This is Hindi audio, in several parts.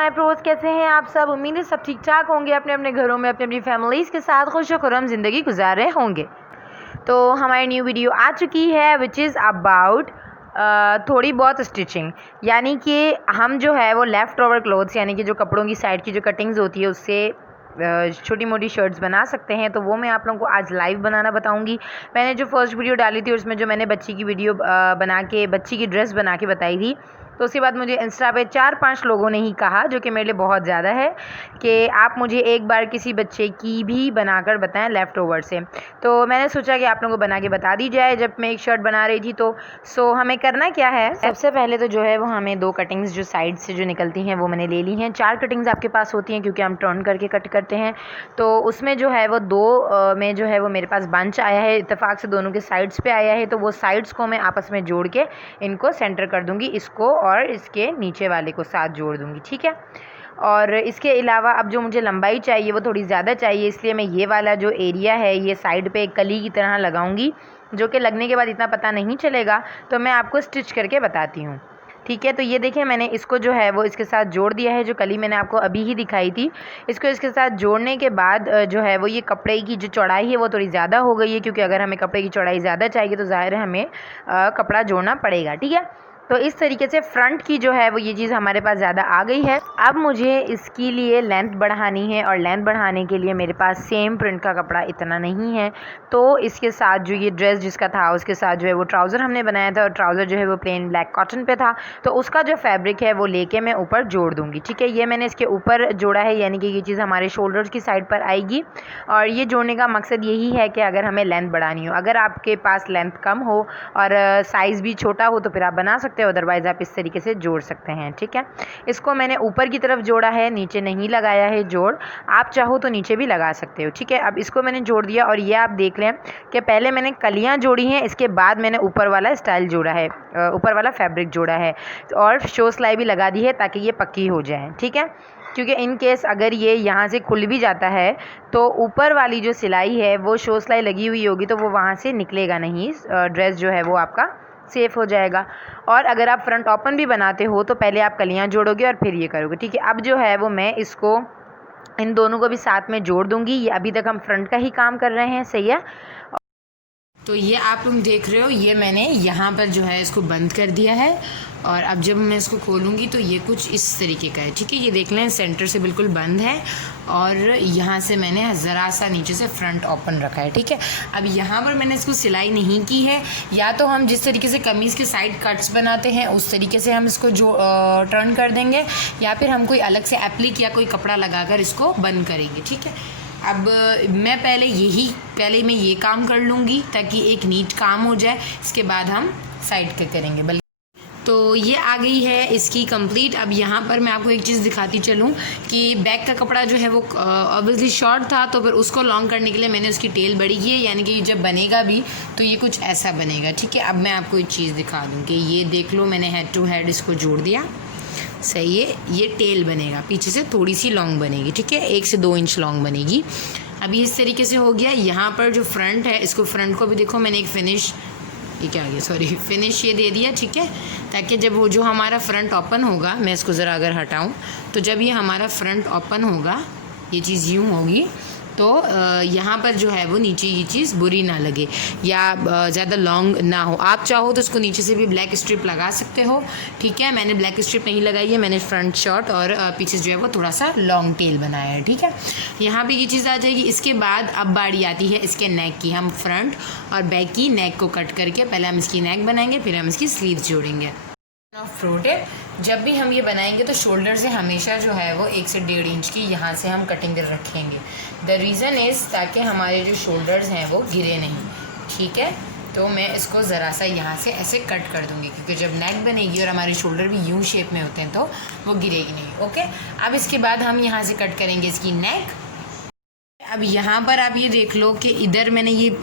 माय प्रोज, कैसे हैं आप सब। उम्मीद है सब ठीक ठाक होंगे, अपने अपने घरों में अपनी अपनी फैमिलीज़ के साथ खुश खुर्रम ज़िंदगी गुजार रहे होंगे। तो हमारी न्यू वीडियो आ चुकी है विच इज़ अबाउट थोड़ी बहुत स्टिचिंग, यानी कि हम जो है वो लेफ़्ट ओवर क्लोथ्स, यानी कि जो कपड़ों की साइड की जो कटिंग्स होती है उससे छोटी मोटी शर्ट्स बना सकते हैं। तो वो मैं आप लोगों को आज लाइव बनाना बताऊंगी। मैंने जो फर्स्ट वीडियो डाली थी उसमें जो मैंने बच्ची की वीडियो बना के बच्ची की ड्रेस बना के बताई थी, तो उसके बाद मुझे इंस्टा पे 4-5 लोगों ने ही कहा, जो कि मेरे लिए बहुत ज़्यादा है, कि आप मुझे एक बार किसी बच्चे की भी बनाकर बताएं लेफ़्ट ओवर से। तो मैंने सोचा कि आप लोगों को बना के बता दी जाए जब मैं एक शर्ट बना रही थी। तो हमें करना क्या है, सबसे पहले तो जो है वो हमें 2 कटिंग्स जो साइड से जो निकलती हैं वो मैंने ले ली हैं। 4 कटिंग्स आपके पास होती हैं क्योंकि हम टर्न करके कट करते हैं। तो उसमें जो है वो 2 में जो है वो मेरे पास बंच आया है, इत्तेफाक से दोनों के साइड्स पे आया है। तो वो साइड्स को मैं आपस में जोड़ के इनको सेंटर कर दूँगी, इसको और इसके नीचे वाले को साथ जोड़ दूँगी, ठीक है। और इसके अलावा अब जो मुझे लंबाई चाहिए वो थोड़ी ज़्यादा चाहिए, इसलिए मैं ये वाला जो एरिया है ये साइड पे एक कली की तरह लगाऊंगी, जो कि लगने के बाद इतना पता नहीं चलेगा। तो मैं आपको स्टिच करके बताती हूँ, ठीक है। तो ये देखिए, मैंने इसको जो है वो इसके साथ जोड़ दिया है, जो कली मैंने आपको अभी ही दिखाई थी। इसको इसके साथ जोड़ने के बाद जो है वो ये कपड़े की जो चौड़ाई है वो थोड़ी ज़्यादा हो गई है, क्योंकि अगर हमें कपड़े की चौड़ाई ज़्यादा चाहिए तो ज़ाहिर है हमें कपड़ा जोड़ना पड़ेगा, ठीक है। तो इस तरीके से फ्रंट की जो है वो ये चीज़ हमारे पास ज़्यादा आ गई है। अब मुझे इसके लिए लेंथ बढ़ानी है, और लेंथ बढ़ाने के लिए मेरे पास सेम प्रिंट का कपड़ा इतना नहीं है। तो इसके साथ जो ये ड्रेस जिसका था उसके साथ जो है वो ट्राउज़र हमने बनाया था, और ट्राउज़र जो है वो प्लेन ब्लैक कॉटन पे था। तो उसका जो फैब्रिक है वो लेके मैं ऊपर जोड़ दूँगी, ठीक है। ये मैंने इसके ऊपर जोड़ा है, यानी कि ये चीज़ हमारे शोल्डर्स की साइड पर आएगी। और ये जोड़ने का मकसद यही है कि अगर हमें लेंथ बढ़ानी हो, अगर आपके पास लेंथ कम हो और साइज़ भी छोटा हो तो फिर आप बना सकते हो, अदरवाइज़ आप इस तरीके से जोड़ सकते हैं, ठीक है। इसको मैंने ऊपर की तरफ जोड़ा है, नीचे नहीं लगाया है जोड़। आप चाहो तो नीचे भी लगा सकते हो, ठीक है। अब इसको मैंने जोड़ दिया, और ये आप देख लें कि पहले मैंने कलियां जोड़ी हैं, इसके बाद मैंने ऊपर वाला स्टाइल जोड़ा है, ऊपर वाला फैब्रिक जोड़ा है, और शो सिलाई भी लगा दी है ताकि ये पक्की हो जाए, ठीक है। क्योंकि इन केस अगर ये यहाँ से खुल भी जाता है तो ऊपर वाली जो सिलाई है वो शो सिलाई लगी हुई होगी, तो वो वहाँ से निकलेगा नहीं, ड्रेस जो है वो आपका सेफ़ हो जाएगा। और अगर आप फ्रंट ओपन भी बनाते हो तो पहले आप कलियाँ जोड़ोगे और फिर ये करोगे, ठीक है। अब जो है वो मैं इसको इन दोनों को भी साथ में जोड़ दूँगी। ये अभी तक हम फ्रंट का ही काम कर रहे हैं, सही है। तो ये आप लोग देख रहे हो, ये मैंने यहाँ पर जो है इसको बंद कर दिया है, और अब जब मैं इसको खोलूँगी तो ये कुछ इस तरीके का है, ठीक है। ये देख लें सेंटर से बिल्कुल बंद है, और यहाँ से मैंने ज़रा सा नीचे से फ्रंट ओपन रखा है, ठीक है। अब यहाँ पर मैंने इसको सिलाई नहीं की है, या तो हम जिस तरीके से कमीज़ के साइड कट्स बनाते हैं उस तरीके से हम इसको जो टर्न कर देंगे, या फिर हम कोई अलग से एप्लिक या कोई कपड़ा लगाकर इसको बंद करेंगे, ठीक है। अब मैं पहले मैं ये काम कर लूँगी ताकि एक नीट काम हो जाए, इसके बाद हम साइड के करेंगे। तो ये आ गई है इसकी कंप्लीट। अब यहाँ पर मैं आपको एक चीज़ दिखाती चलूँ कि बैक का कपड़ा जो है वो ऑब्वियसली शॉर्ट था, तो फिर उसको लॉन्ग करने के लिए मैंने उसकी टेल बड़ी की है, यानी कि जब बनेगा भी तो ये कुछ ऐसा बनेगा, ठीक है। अब मैं आपको एक चीज़ दिखा दूँ कि ये देख लो, मैंने हेड टू हेड इसको जोड़ दिया, सही है। ये टेल बनेगा, पीछे से थोड़ी सी लॉन्ग बनेगी, ठीक है, 1 से 2 इंच लॉन्ग बनेगी। अभी इस तरीके से हो गया। यहाँ पर जो फ्रंट है, इसको फ्रंट को भी देखो मैंने एक फिनिश ये दे दिया, ठीक है, ताकि जब वो जो हमारा फ्रंट ओपन होगा, मैं इसको ज़रा अगर हटाऊँ तो जब ये हमारा फ्रंट ओपन होगा, ये चीज़ यूँ होगी, तो यहाँ पर जो है वो नीचे ये चीज़ बुरी ना लगे या ज़्यादा लॉन्ग ना हो। आप चाहो तो इसको नीचे से भी ब्लैक स्ट्रिप लगा सकते हो, ठीक है। मैंने ब्लैक स्ट्रिप नहीं लगाई है, मैंने फ्रंट शॉर्ट और पीछे जो है वो थोड़ा सा लॉन्ग टेल बनाया है, ठीक है। यहाँ पे ये चीज़ आ जाएगी। इसके बाद अब बारी आती है इसके नेक की। हम फ्रंट और बैक की नेक को कट करके पहले हम इसकी नेक बनाएंगे, फिर हम इसकी स्लीव्स जोड़ेंगे। फ्रूट है, जब भी हम ये बनाएंगे तो शोल्डर से हमेशा जो है वो 1 से 1.5 इंच की यहाँ से हम कटिंग रखेंगे। द रीज़न इज़ ताकि हमारे जो शोल्डर्स हैं वो गिरे नहीं, ठीक है। तो मैं इसको ज़रा सा यहाँ से ऐसे कट कर दूँगी, क्योंकि जब नेक बनेगी और हमारे शोल्डर भी यूँ शेप में होते हैं तो वो गिरेगी नहीं, ओके। अब इसके बाद हम यहाँ से कट करेंगे इसकी नेक। अब यहाँ पर आप ये देख लो कि इधर मैंने ये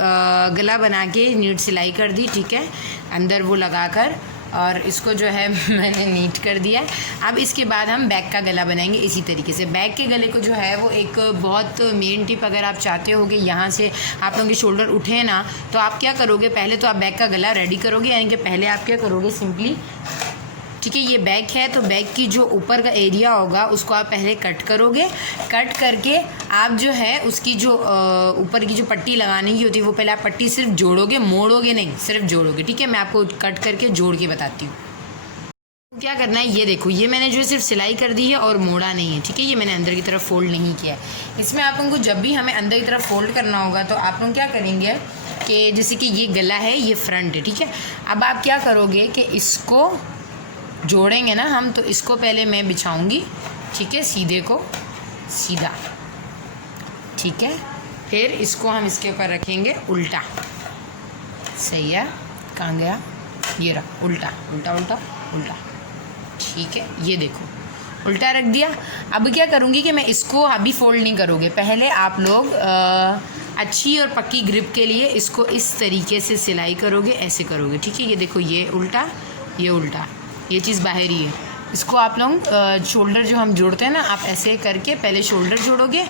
गला बना के नीट सिलाई कर दी, ठीक है, अंदर वो लगाकर, और इसको जो है मैंने नीट कर दिया। अब इसके बाद हम बैक का गला बनाएंगे इसी तरीके से। बैक के गले को जो है वो एक बहुत मेन टिप, अगर आप चाहते हो कि यहाँ से आप लोगों के शोल्डर उठे ना, तो आप क्या करोगे, पहले तो आप बैक का गला रेडी करोगे, यानी कि पहले आप क्या करोगे, सिंपली ठीक है। ये बैक है तो बैक की जो ऊपर का एरिया होगा उसको आप पहले कट करोगे। कट करके आप जो है उसकी जो ऊपर की जो पट्टी लगाने की होती है वो पहले आप पट्टी सिर्फ जोड़ोगे, मोड़ोगे नहीं, सिर्फ जोड़ोगे। ठीक है, मैं आपको कट करके जोड़ के बताती हूँ क्या करना है। ये देखो, ये मैंने जो सिर्फ सिलाई कर दी है और मोड़ा नहीं है। ठीक है, ये मैंने अंदर की तरफ फोल्ड नहीं किया है। इसमें आप लोगों को जब भी हमें अंदर की तरफ फोल्ड करना होगा तो आप लोग क्या करेंगे कि जैसे कि ये गला है, ये फ्रंट है। ठीक है, अब आप क्या करोगे कि इसको जोड़ेंगे ना हम, तो इसको पहले मैं बिछाऊंगी। ठीक है, सीधे को सीधा। ठीक है, फिर इसको हम इसके ऊपर रखेंगे उल्टा। सही है, कहाँ गया, ये रहा, उल्टा उल्टा उल्टा उल्टा। ठीक है, ये देखो उल्टा रख दिया। अब क्या करूँगी कि मैं इसको अभी फोल्ड नहीं करोगे, पहले आप लोग अच्छी और पक्की ग्रिप के लिए इसको इस तरीके से सिलाई करोगे, ऐसे करोगे। ठीक है, ये देखो, ये उल्टा, ये उल्टा, ये चीज़ बाहर ही है। इसको आप लोग शोल्डर जो हम जोड़ते हैं ना, आप ऐसे करके पहले शोल्डर जोड़ोगे।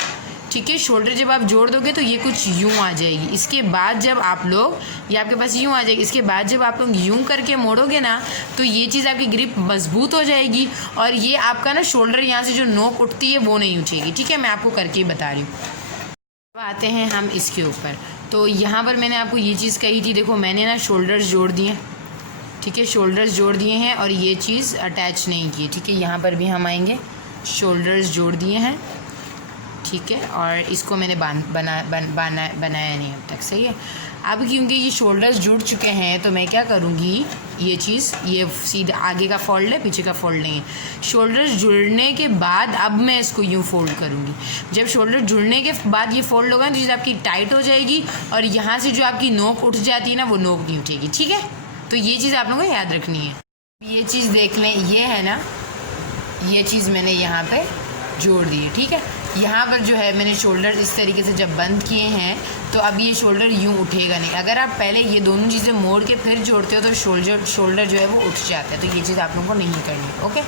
ठीक है, शोल्डर जब आप जोड़ दोगे तो ये कुछ यूँ आ जाएगी। इसके बाद जब आप लोग, ये आपके पास यूँ आ जाएगी। इसके बाद जब आप लोग यूँ करके मोड़ोगे ना तो ये चीज़ आपकी ग्रिप मजबूत हो जाएगी और ये आपका ना शोल्डर यहाँ से जो नोक उठती है वो नहीं उठेगी। ठीक है, मैं आपको करके बता रही हूँ। अब आते हैं हम इसके ऊपर। तो यहाँ पर मैंने आपको ये चीज़ कही थी, देखो मैंने ना शोल्डर्स जोड़ दिए। ठीक है, शोल्डर्स जोड़ दिए हैं और ये चीज़ अटैच नहीं की। ठीक है, यहाँ पर भी हम आएंगे, शोल्डर्स जोड़ दिए हैं। ठीक है, और इसको मैंने बनाया नहीं अब तक। सही है, अब क्योंकि ये शोल्डर्स जुड़ चुके हैं तो मैं क्या करूँगी, ये चीज़, ये सीधा आगे का फोल्ड है, पीछे का फोल्ड नहीं है। शोल्डर्स जुड़ने के बाद अब मैं इसको यूँ फोल्ड करूँगी। जब शोल्डर जुड़ने के बाद ये फोल्ड होगा तो चीज़ आपकी टाइट हो जाएगी और यहाँ से जो आपकी नोक उठ जाती है ना, वो नोक नहीं उठेगी। ठीक है, तो ये चीज़ आप लोगों को याद रखनी है। ये चीज़ देख लें, ये है ना, ये चीज़ मैंने यहाँ पे जोड़ दी है। ठीक है, यहाँ पर जो है मैंने शोल्डर इस तरीके से जब बंद किए हैं तो अब ये शोल्डर यूँ उठेगा नहीं। अगर आप पहले ये दोनों चीज़ें मोड़ के फिर जोड़ते हो तो शोल्डर जो है वो उठ जाता है। तो ये चीज़ आप लोगों को नहीं करनी है। ओके,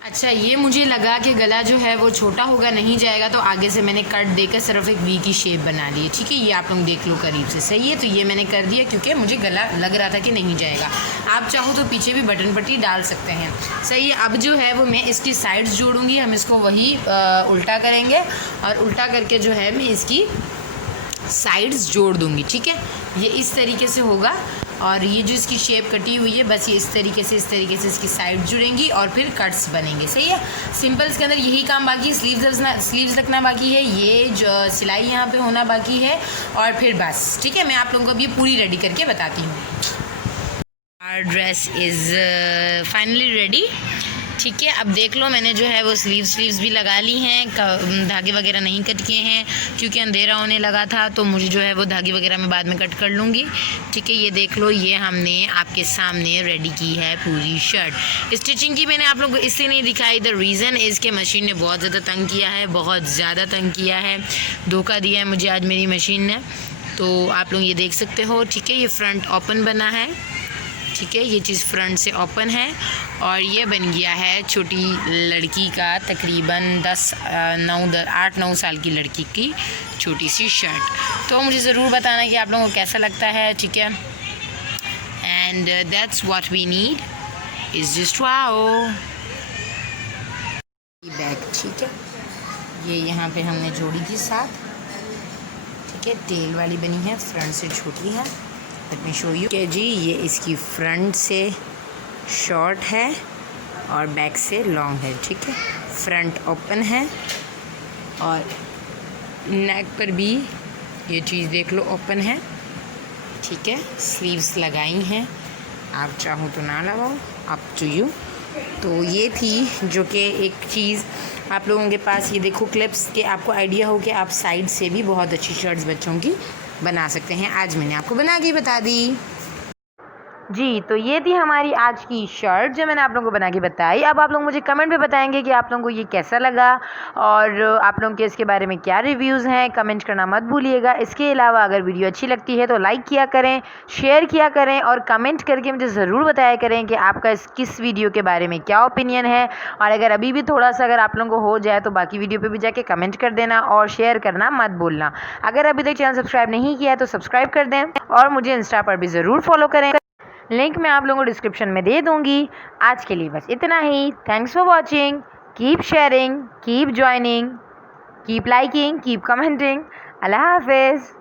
अच्छा, ये मुझे लगा कि गला जो है वो छोटा होगा, नहीं जाएगा, तो आगे से मैंने कट देकर सिर्फ एक वी की शेप बना ली है। ठीक है, ये आप लोग देख लो करीब से। सही है, तो ये मैंने कर दिया क्योंकि मुझे गला लग रहा था कि नहीं जाएगा। आप चाहो तो पीछे भी बटन पट्टी डाल सकते हैं। सही है, अब जो है वो मैं इसकी साइड्स जोड़ूंगी। हम इसको वही उल्टा करेंगे और उल्टा करके जो है मैं इसकी साइड्स जोड़ दूंगी। ठीक है, ये इस तरीके से होगा और ये जो इसकी शेप कटी हुई है, बस ये इस तरीके से इसकी साइड जुड़ेंगी और फिर कट्स बनेंगे। सही है, सिंपल। इसके अंदर यही काम बाकी है, स्लीव्स रखना बाकी है, ये जो सिलाई यहाँ पे होना बाकी है और फिर बस। ठीक है, मैं आप लोगों को अब ये पूरी रेडी करके बताती हूँ। Our dress is finally ready. ठीक है, अब देख लो, मैंने जो है वो स्लीव्स भी लगा ली हैं। धागे वगैरह नहीं कट किए हैं क्योंकि अंधेरा होने लगा था, तो मुझे जो है वो धागे वगैरह मैं बाद में कट कर लूँगी। ठीक है, ये देख लो, ये हमने आपके सामने रेडी की है पूरी शर्ट। स्टिचिंग की मैंने आप लोगों को इसलिए नहीं दिखाई, द रीज़न इज़ के मशीन ने बहुत ज़्यादा तंग किया है, बहुत ज़्यादा तंग किया है, धोखा दिया है मुझे आज मेरी मशीन ने। तो आप लोग ये देख सकते हो। ठीक है, ये फ्रंट ओपन बना है। ठीक है, ये चीज़ फ्रंट से ओपन है और ये बन गया है छोटी लड़की का, तकरीबन 8-9 साल की लड़की की छोटी सी शर्ट। तो मुझे ज़रूर बताना कि आप लोगों को कैसा लगता है। ठीक है, and that's what we need is just wow bag. ठीक है, ये यहाँ पे हमने जोड़ी थी साथ। ठीक है, टेल वाली बनी है, फ्रंट से छोटी है। लेट मी शो यू के जी, ये इसकी फ्रंट से शॉर्ट है और बैक से लॉन्ग है। ठीक है, फ्रंट ओपन है और नेक पर भी ये चीज़ देख लो ओपन है। ठीक है, स्लीव्स लगाई हैं, आप चाहो तो ना लगाओ, अप टू यू। तो ये थी जो कि एक चीज़ आप लोगों के पास, ये देखो क्लिप्स के आपको आइडिया हो कि आप साइड से भी बहुत अच्छी शर्ट्स बच्चों की बना सकते हैं। आज मैंने आपको बना के बता दी। जी, तो ये थी हमारी आज की शर्ट जो मैंने आप लोगों को बना के बताई। अब आप लोग मुझे कमेंट में बताएंगे कि आप लोगों को ये कैसा लगा और आप लोगों के इसके बारे में क्या रिव्यूज़ हैं, कमेंट करना मत भूलिएगा। इसके अलावा अगर वीडियो अच्छी लगती है तो लाइक किया करें, शेयर किया करें और कमेंट करके मुझे ज़रूर बताया करें कि आपका किस वीडियो के बारे में क्या ओपिनियन है। और अगर अभी भी थोड़ा सा अगर आप लोगों को हो जाए तो बाकी वीडियो पर भी जाके कमेंट कर देना और शेयर करना मत भूलना। अगर अभी तक चैनल सब्सक्राइब नहीं किया है तो सब्सक्राइब कर दें और मुझे इंस्टा पर भी ज़रूर फॉलो करें। लिंक मैं आप लोगों को डिस्क्रिप्शन में दे दूँगी। आज के लिए बस इतना ही। Thanks for watching, keep sharing, keep joining, keep liking, keep commenting. अल्लाह हाफिज़।